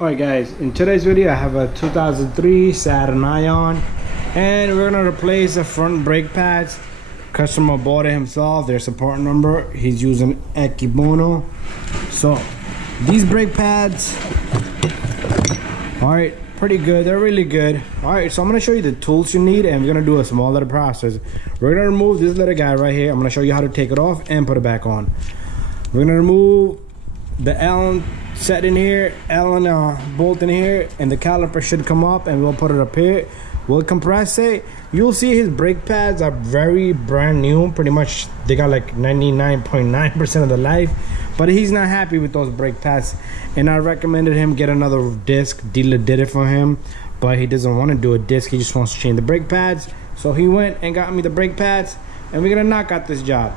Alright guys, in today's video I have a 2003 Saturn ION and we're going to replace the front brake pads. Customer bought it himself, their support number, he's using Akebono. So these brake pads, alright, pretty good, they're really good. Alright, so I'm going to show you the tools you need and we're going to do a small little process. We're going to remove this little guy right here. I'm going to show you how to take it off and put it back on. We're going to remove the Allen set in here, Allen bolt in here, and the caliper should come up and we'll put it up here. We'll compress it. You'll see his brake pads are very brand new, pretty much they got like 99.9% of the life, but he's not happy with those brake pads and I recommended him get another disc. Dealer did it for him, but he doesn't want to do a disc, he just wants to change the brake pads. So he went and got me the brake pads and we're gonna knock out this job.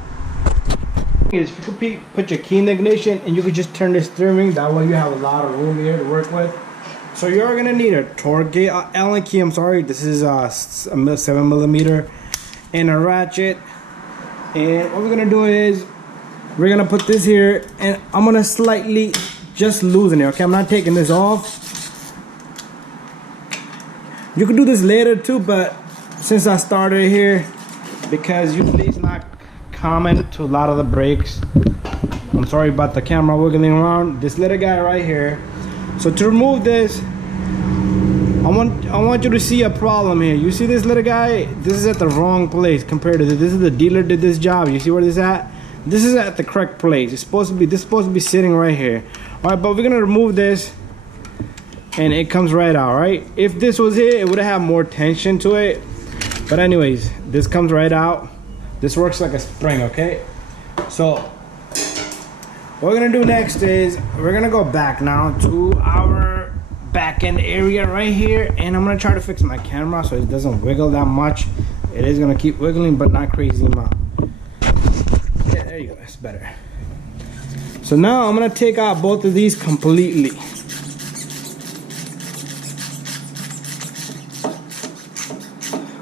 Is if you could put your key in the ignition and you could just turn this steering, that way you have a lot of room here to work with. So you're gonna need a torque gauge, Allen key, I'm sorry, this is a 7mm, and a ratchet. And what we're gonna do is we're gonna put this here and I'm gonna slightly just loosen it, okay? I'm not taking this off. You can do this later too, but since I started here, because usually it's not common to a lot of the brakes. I'm sorry about the camera wiggling around. This little guy right here. So to remove this, I want you to see a problem here. You see this little guy? This is at the wrong place compared to this. This is the dealer did this job. You see where this is at? This is at the correct place. It's supposed to be, this is supposed to be sitting right here. All right, but we're gonna remove this and it comes right out, right? If this was here, it would have more tension to it. But anyways, this comes right out. This works like a spring, okay? So what we're gonna do next is we're gonna go back now to our back end area right here, and I'm gonna try to fix my camera so it doesn't wiggle that much. It is gonna keep wiggling, but not crazy amount. Yeah, there you go, that's better. So now I'm gonna take out both of these completely.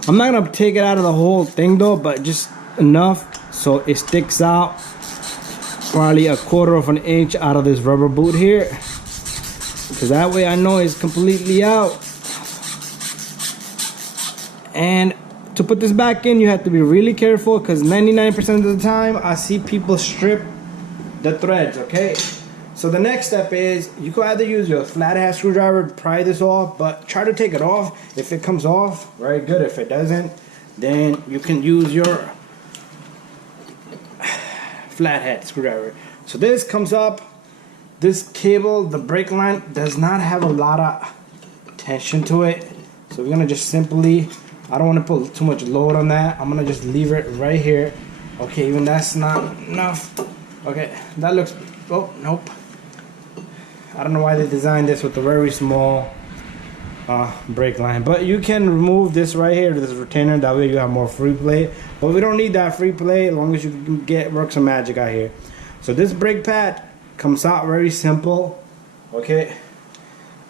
I'm not gonna take it out of the whole thing though, but just enough so it sticks out, probably a 1/4 of an inch out of this rubber boot here, because that way I know it's completely out. And to put this back in, you have to be really careful, because 99% of the time I see people strip the threads, okay? So the next step is you could either use your flathead screwdriver to pry this off, but try to take it off. If it comes off, very good. If it doesn't, then you can use your flathead screwdriver. So this comes up, this cable, the brake line does not have a lot of tension to it, so we're gonna just simply, I don't want to put too much load on that, I'm gonna just leave it right here. Okay, even that's not enough. Okay, that looks, oh nope, I don't know why they designed this with a very small brake line, but you can remove this right here, this retainer, that way you have more free play. But we don't need that free play as long as you can work some magic out here. So this brake pad comes out very simple, okay?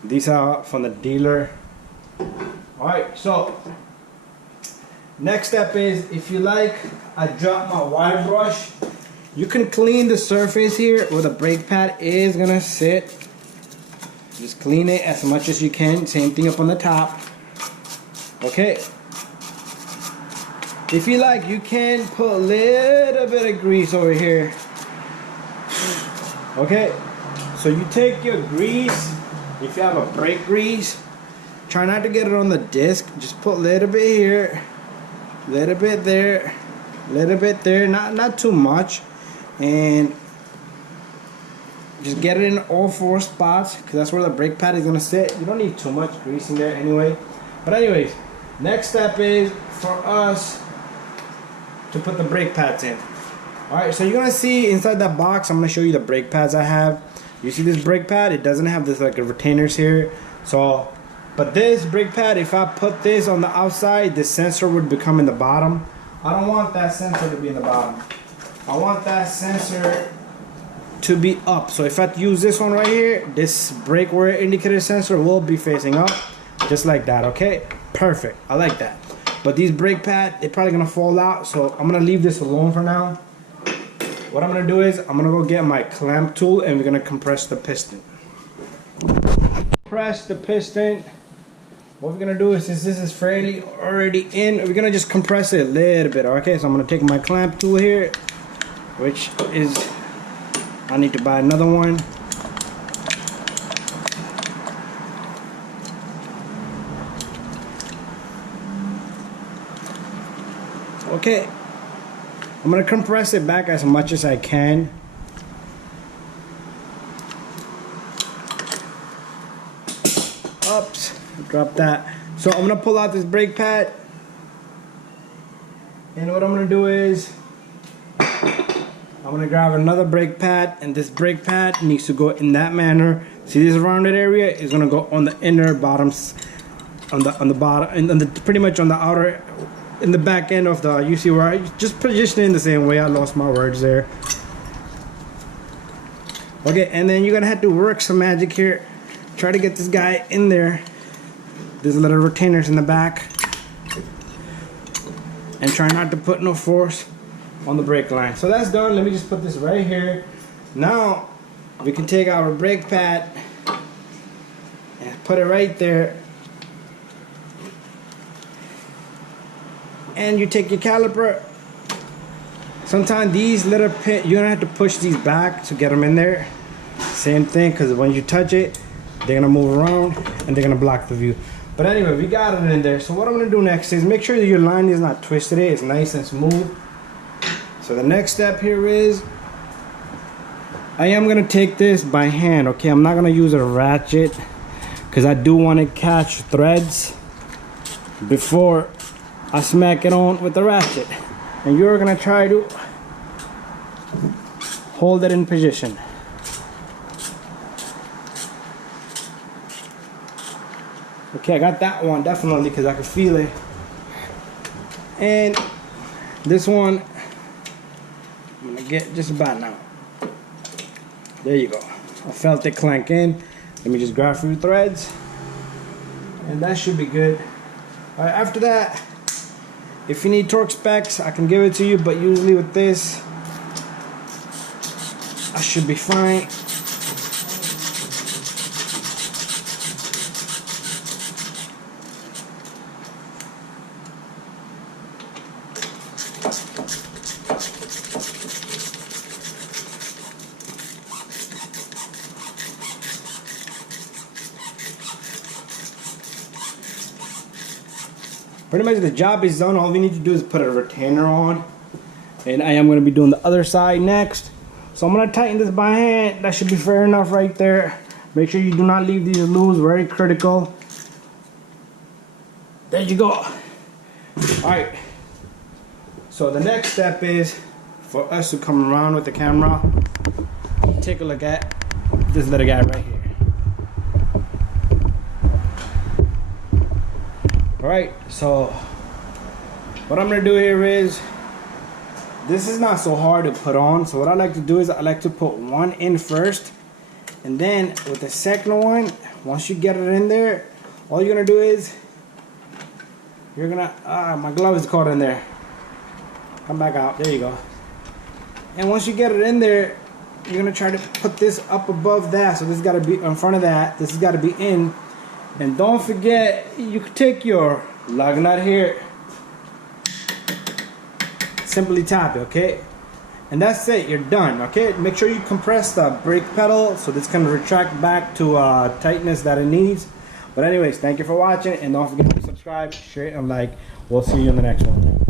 These are from the dealer. Alright, so next step is, if you like, I dropped my wire brush. You can clean the surface here where the brake pad is gonna sit. Just clean it as much as you can. Same thing up on the top. Okay. If you like, you can put a little bit of grease over here. Okay. So you take your grease. If you have a brake grease, try not to get it on the disc. Just put a little bit here, a little bit there, a little bit there. Not too much. And just get it in all 4 spots, because that's where the brake pad is gonna sit. You don't need too much grease in there anyway. But anyways, next step is for us to put the brake pads in. Alright, so you're gonna see inside that box, I'm gonna show you the brake pads I have. You see this brake pad? It doesn't have this like retainers here. So, but this brake pad, if I put this on the outside, the sensor would become in the bottom. I don't want that sensor to be in the bottom. I want that sensor to be up. So if I use this one right here, this brake wear indicator sensor will be facing up, just like that. Okay, perfect, I like that. But these brake pads, they're probably gonna fall out, so I'm gonna leave this alone for now. What I'm gonna do is I'm gonna go get my clamp tool and we're gonna compress the piston. press the piston. What we're gonna do is, since this is fairly already in, we're gonna just compress it a little bit. Okay, so I'm gonna take my clamp tool here, which is, I need to buy another one. Okay, I'm gonna compress it back as much as I can. Oops, drop that. So I'm gonna pull out this brake pad, and what I'm gonna do is I'm gonna grab another brake pad, and this brake pad needs to go in that manner. See, this rounded area is gonna go on the inner bottoms, on the bottom, and pretty much on the outer, in the back end of the, you see where I just position it in the same way. I lost my words there. Okay, and then you're gonna have to work some magic here. Try to get this guy in there. There's little retainers in the back, and try not to put no force on the brake line. So that's done. Let me just put this right here. Now we can take our brake pad and put it right there. And you take your caliper. Sometimes these little pins, you're gonna have to push these back to get them in there. Same thing, because when you touch it, they're gonna move around and they're gonna block the view. But anyway, we got it in there. So what I'm gonna do next is make sure that your line is not twisted. It's nice and smooth. So the next step here is, I am gonna take this by hand. Okay, I'm not gonna use a ratchet, because I do want to catch threads before I smack it on with the ratchet. And you're gonna try to hold it in position. Okay, I got that one definitely, because I can feel it. And this one, I'm gonna get just about now. There you go. I felt it clank in. Let me just grab a few threads, and that should be good. All right, after that, if you need torque specs, I can give it to you, but usually with this, I should be fine. Pretty much the job is done. All we need to do is put a retainer on, and I am going to be doing the other side next. So I'm going to tighten this by hand. That should be fair enough right there. Make sure you do not leave these loose, very critical. There you go. Alright, so the next step is for us to come around with the camera. Take a look at this little guy right here. Alright, so what I'm going to do here is, this is not so hard to put on. So what I like to do is I like to put one in first, and then with the second one, once you get it in there, all you're going to do is, you're going to, my glove is caught in there. Come back out. There you go. And once you get it in there, you're going to try to put this up above that. So this has got to be in front of that. This has got to be in. And don't forget, you can take your lug nut here, simply tap it, okay? And that's it, you're done, okay? Make sure you compress the brake pedal so this can retract back to tightness that it needs. But anyways, thank you for watching, and don't forget to subscribe, share, and like. We'll see you in the next one.